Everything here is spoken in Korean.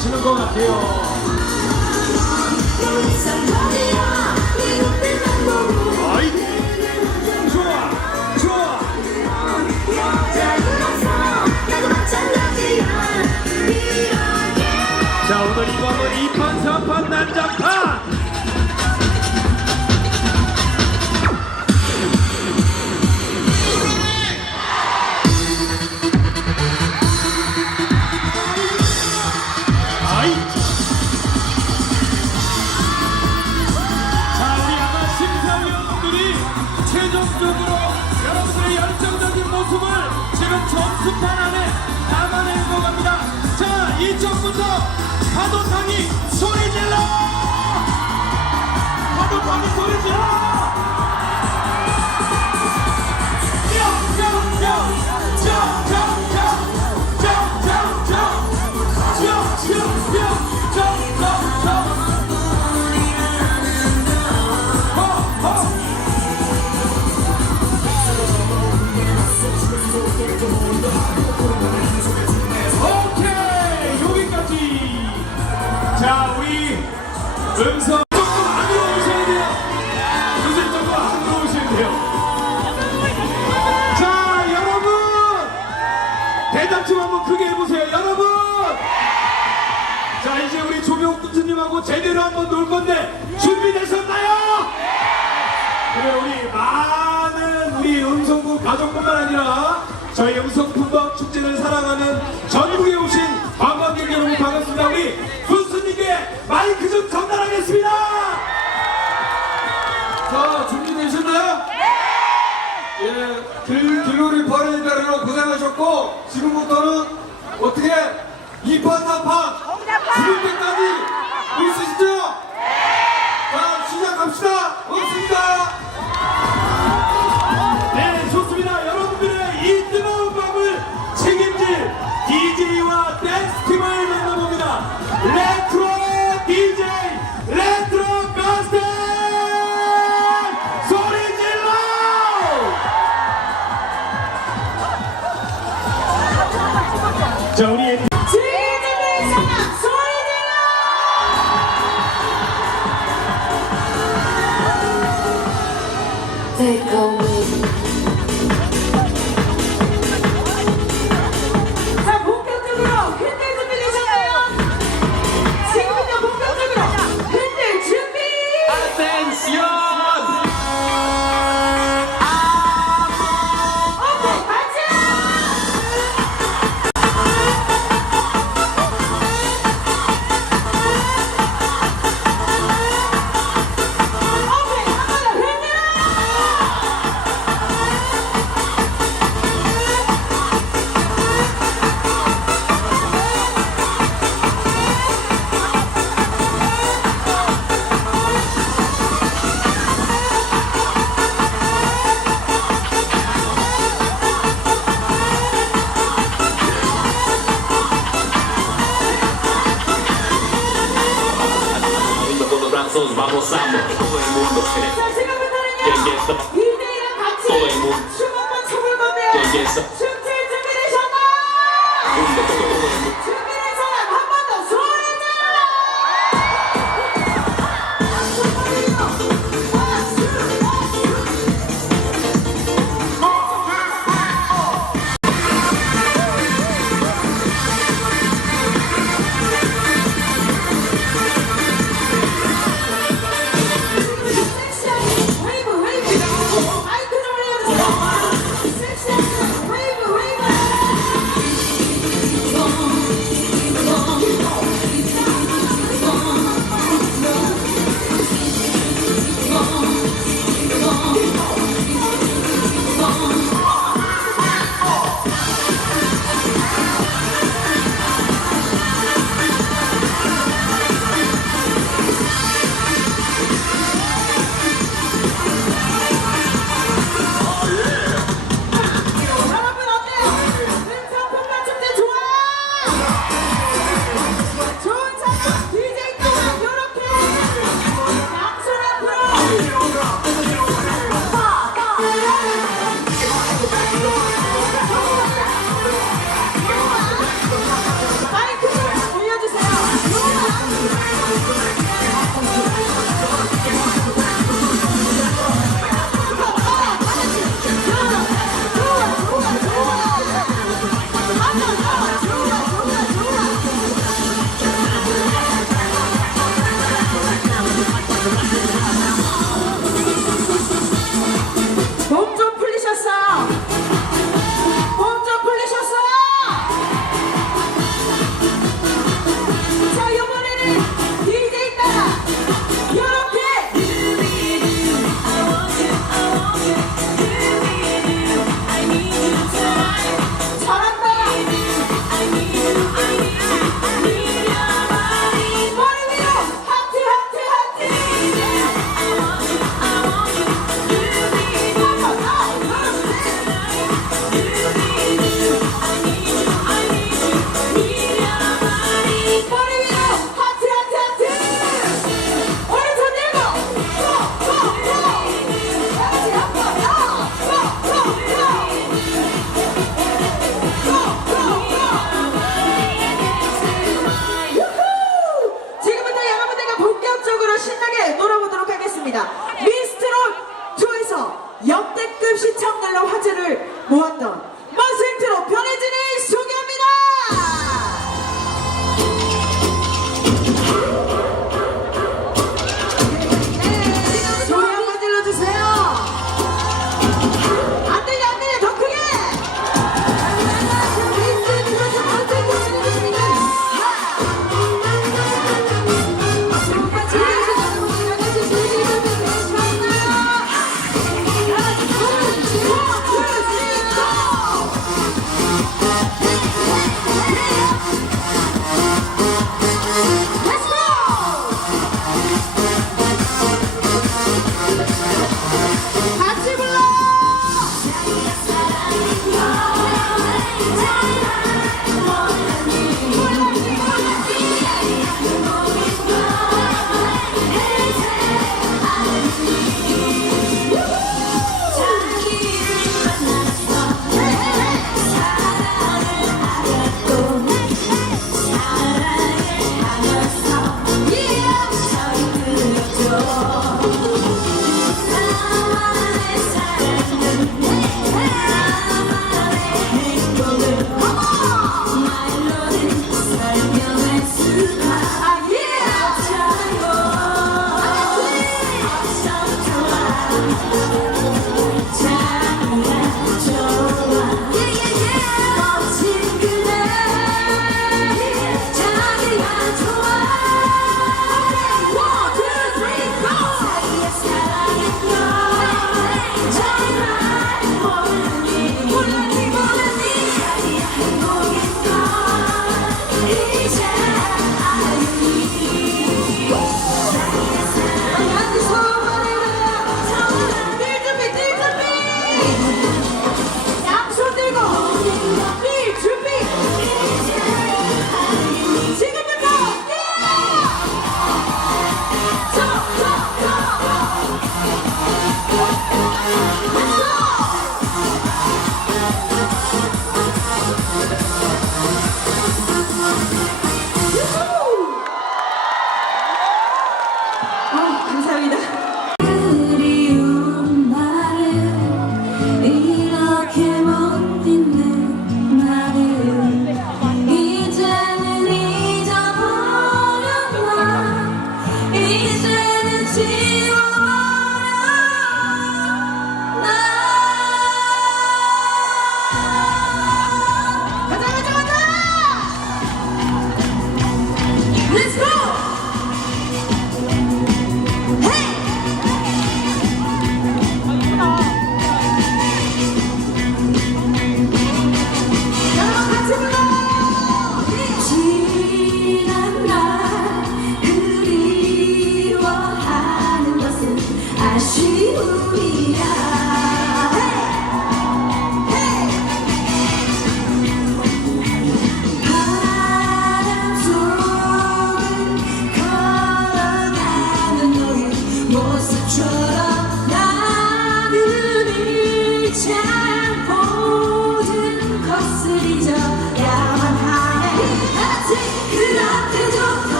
계시는 것 같아요. 자, 오늘 이 밤은 2판, 3판 난장판! 최종적으로 여러분들의 열정적인 모습을 지금 점수판 안에 담아낸 것 같습니다. 자, 이쪽부터 파도타기 소리 질러! 파도타기 소리 질러! 자 우리 음성 조금 안으로 오셔야 돼요. 요새 조금 안으로 오셔야 돼요. 자 여러분! 대답 좀 한번 크게 해보세요. 여러분! 자 이제 우리 조명 군수님하고 제대로 한번 놀 건데 준비되셨나요? 그래 우리 많은 우리 음성군 가족뿐만 아니라 저희 음성군덕 축제를 사랑하는 길, 길놀이 버리다리로 고생하셨고, 지금부터는 어떻게 2판, 3판, 죽을 때까지 있으시죠? 질러!